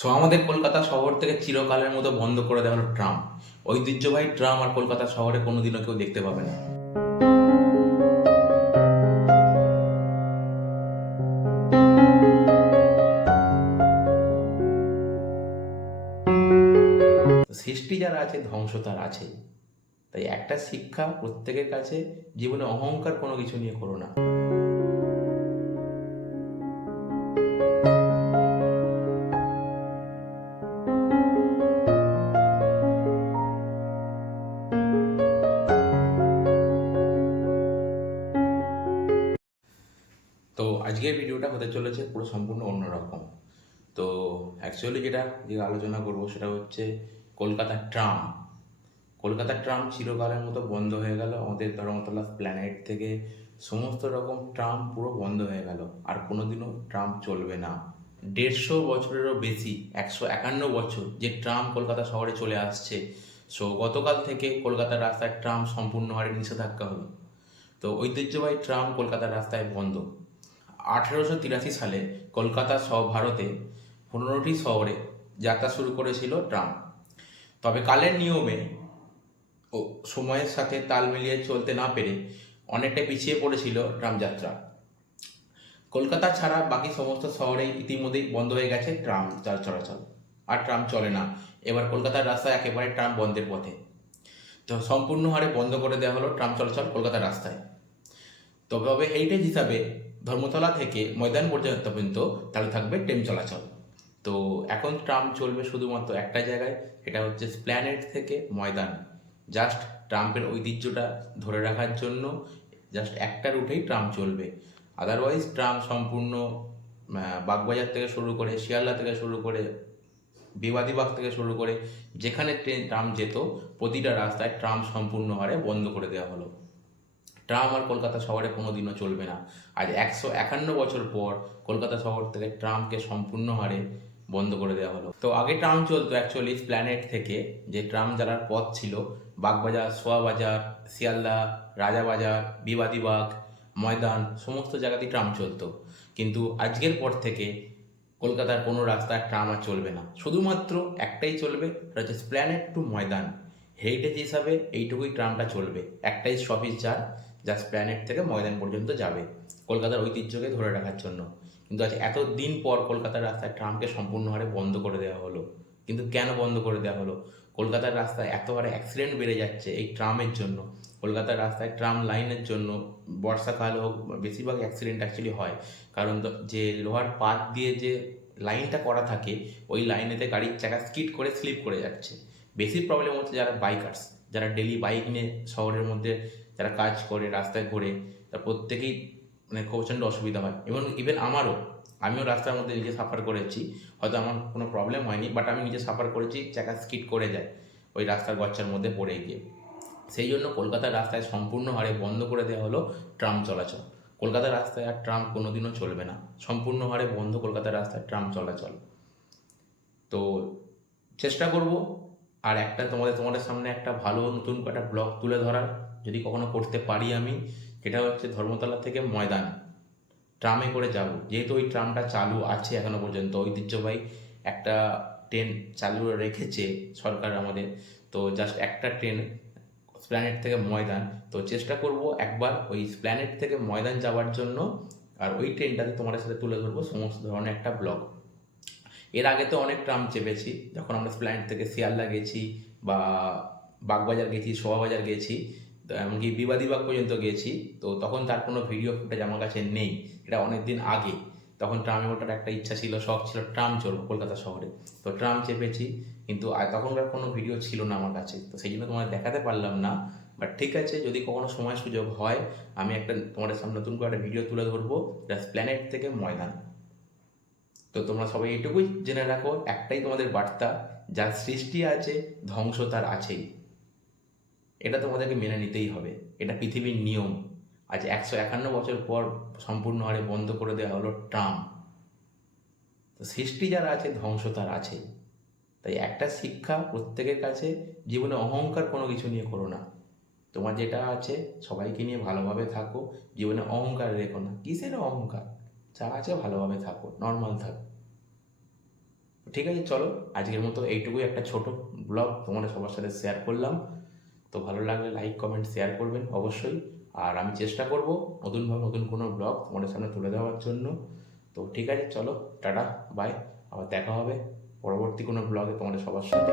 So আমাদের কলকাতা শহর থেকে চিরকালের মতো বন্ধ করে দেওয়া হলো ট্রাম। ঐতিহ্যবাহী ট্রাম আর কলকাতা শহরে কোনোদিনও কেউ দেখতে পাবে না। সৃষ্টি যারা আছে, ধ্বংস তার আছে। তাই একটা শিক্ষা প্রত্যেকের কাছে জীবনে অহংকার কোনো কিছু নিয়ে করো না। আজকের ভিডিওটা হতে চলেছে পুরো সম্পূর্ণ অন্যরকম তো অ্যাকচুয়ালি যেটা যে আলোচনা করব সেটা হচ্ছে কলকাতার ট্রাম। কলকাতার ট্রাম চিরকালের মতো বন্ধ হয়ে গেল। আমাদের ধর্মতলা প্ল্যানেট থেকে সমস্ত রকম ট্রাম পুরো বন্ধ হয়ে গেল। আর কোনোদিনও ট্রাম চলবে না। দেড়শো বছরেরও বেশি, একশো একান্ন বছর যে ট্রাম কলকাতা শহরে চলে আসছে সো গতকাল থেকে কলকাতার রাস্তায় ট্রাম সম্পূর্ণ হারে নিষেধাজ্ঞা হলো। তো ঐতিহ্যবাহী ট্রাম কলকাতার রাস্তায় বন্ধ। আঠেরোশো তিরাশি সালে কলকাতা সহ ভারতে পনেরোটি শহরে যাত্রা শুরু করেছিল ট্রাম তবে কালের নিয়মে ও সময়ের সাথে তাল মিলিয়ে চলতে না পেরে অনেকটা পিছিয়ে পড়েছিল ট্রাম যাত্রা। কলকাতা ছাড়া বাকি সমস্ত শহরে ইতিমধ্যেই বন্ধ হয়ে গেছে ট্রাম চলাচল। আর ট্রাম চলে না। এবার কলকাতার রাস্তায় একেবারে ট্রাম বন্ধের পথে। তো সম্পূর্ণ হারে বন্ধ করে দেওয়া হলো ট্রাম চলাচল কলকাতার রাস্তায়। তবে হেরিটেজ হিসাবে ধর্মতলা থেকে ময়দান পর্যন্ত পর্যন্ত তাহলে থাকবে ট্রেন চলাচল। তো এখন ট্রাম চলবে শুধুমাত্র একটা জায়গায় এটা হচ্ছে স্প্ল্যানেট থেকে ময়দান। জাস্ট ট্রাম্পের ঐতিহ্যটা ধরে রাখার জন্য জাস্ট একটা রুটেই ট্রাম চলবে। আদারওয়াইজ ট্রাম সম্পূর্ণ বাগবাজার থেকে শুরু করে, শিয়ালদা থেকে শুরু করে, বিবাদীবাগ থেকে শুরু করে, যেখানে ট্রেন, ট্রাম যেত, প্রতিটা রাস্তায় ট্রাম সম্পূর্ণ হারে বন্ধ করে দেওয়া হলো। ট্রাম আর কলকাতা শহরে কোনোদিনও চলবে না। আজ একশো একান্ন বছর পর কলকাতা শহর থেকে ট্রামকে সম্পূর্ণ হারে বন্ধ করে দেওয়া হলো। তো আগে ট্রাম চলতো অ্যাকচুয়ালি প্ল্যানেট থেকে, যে ট্রাম জ্বালার পথ ছিল, বাগবাজার সোয়াবাজার শিয়ালদা, রাজাবাজার, বিবাদীবাগ, ময়দান, সমস্ত জায়গাতেই ট্রাম চলতো। কিন্তু আজকের পর থেকে কলকাতার কোনো রাস্তায় ট্রাম আর চলবে না। শুধুমাত্র একটাই চলবে, সেটা হচ্ছে প্ল্যানেট টু ময়দান। হেরিটেজ হিসাবে এইটুকুই ট্রামটা চলবে। একটাই স্টপেজ যার যা প্ল্যানেট থেকে ময়দান পর্যন্ত যাবে কলকাতার ঐতিহ্যকে ধরে রাখার জন্য। কিন্তু আজ এত দিন পর কলকাতার রাস্তায় ট্রামকে সম্পূর্ণ হারে বন্ধ করে দেওয়া হলো। কিন্তু কেন বন্ধ করে দেওয়া হলো? কলকাতার রাস্তায় এত হারে অ্যাক্সিডেন্ট বেড়ে যাচ্ছে এই ট্রামের জন্য। কলকাতার রাস্তায় ট্রাম লাইনের জন্য বর্ষাকাল হোক, বেশিরভাগ অ্যাক্সিডেন্ট অ্যাকচুয়ালি হয়। কারণ যে লোহার পাত দিয়ে যে লাইনটা করা থাকে, ওই লাইনেতে গাড়ির চাকা স্কিড করে স্লিপ করে যাচ্ছে। বেশি প্রবলেম হচ্ছে যারা বাইকার্স যারা ডেলি বাইক নিয়ে শহরের মধ্যে যারা কাজ করে, রাস্তায় ঘোরে, তারা প্রত্যেকেই মানে প্রচণ্ড অসুবিধা হয়। এবং ইভেন আমারও, আমিও রাস্তার মধ্যে নিজে সাফার করেছি। হয়তো আমার কোনো প্রবলেম হয়নি বাট আমি নিজে সাফার করেছি, চাকা স্কিট করে যায় ওই রাস্তার গচ্ছার মধ্যে পড়ে গিয়ে। সেই জন্য কলকাতার রাস্তায় সম্পূর্ণ হারে বন্ধ করে দেওয়া হলো ট্রাম চলাচল। কলকাতার রাস্তায় আর ট্রাম কোনোদিনও চলবে না। সম্পূর্ণ হারে বন্ধ কলকাতার রাস্তায় ট্রাম চলাচল। তো চেষ্টা করব আর একটা তোমাদের তোমাদের সামনে একটা ভালো নতুন একটা ব্লগ তুলে ধরার, যদি কখনো করতে পারি আমি, সেটা হচ্ছে ধর্মতলা থেকে ময়দান। ট্রামে করে যাব। যেহেতু ওই ট্রামটা চালু আছে এখনও পর্যন্ত, ঐতিহ্যবাহী একটা ট্রেন চালু রেখেছে সরকার আমাদের। তো জাস্ট একটা ট্রেন স্প্ল্যানেট থেকে ময়দান। তো চেষ্টা করব একবার ওই স্প্ল্যানেট থেকে ময়দান যাওয়ার জন্য, আর ওই ট্রেনটাতে তোমাদের সাথে তুলে ধরবো সমস্ত ধরনের একটা ব্লগ এর আগে তো অনেক ট্রাম চেপেছি, যখন আমরা প্ল্যান্ট থেকে শিয়ালদা গেছি বা বাগবাজার গেছি শোভাবাজার গেছি তো এমনকি বিবাদীবাগ পর্যন্ত গেছি তো তখন তার কোনো ভিডিও ফুটেজ আমার কাছে নেই, এটা অনেক দিন আগে। তখন ট্রামে ওঠার একটা ইচ্ছা ছিল, শখ ছিল ট্রাম চলবো কলকাতা শহরে। তো ট্রাম চেপেছি, কিন্তু তখনকার কোনো ভিডিও ছিল না আমার কাছে। তো সেই জন্য তোমাদের দেখাতে পারলাম না বাট ঠিক আছে, যদি কখনো সময় সুযোগ হয়, আমি একটা তোমাদের সামনে নতুন করে একটা ভিডিও তুলে ধরবো জাস্ট প্ল্যানেট থেকে ময়দান। তো তোমরা সবাই এটুকুই জেনে রাখো, একটাই তোমাদের বার্তা যার সৃষ্টি আছে, ধ্বংস তার আছেই। এটা তোমাদেরকে মেনে নিতেই হবে। এটা পৃথিবীর নিয়ম। আজ একশো একান্ন বছর পর সম্পূর্ণ হারে বন্ধ করে দেওয়া হলো ট্রাম তো সৃষ্টি যারা আছে, ধ্বংস তার আছেই। তাই একটা শিক্ষা প্রত্যেকের কাছে, জীবনে অহংকার কোনো কিছু নিয়ে করো না। তোমার যেটা আছে, সবাইকে নিয়ে ভালোভাবে থাকো। জীবনে অহংকার রেখো না। কিসের অহংকার? যা আছে ভালোভাবে থাকো নর্মাল থাকো ঠিক আছে, চলো, আজকের মতো এইটুকুই একটা ছোট ব্লগ তোমাদের সবার সাথে শেয়ার করলাম। তো ভালো লাগলে লাইক কমেন্ট শেয়ার করবেন অবশ্যই। আর আমি চেষ্টা করব নতুনভাবে নতুন কোনো ব্লগ তোমাদের সামনে তুলে দেওয়ার জন্য। তো ঠিক আছে, চলো, টাটা বাই আবার দেখা হবে পরবর্তী কোনো ব্লগে তোমাদের সবার সাথে।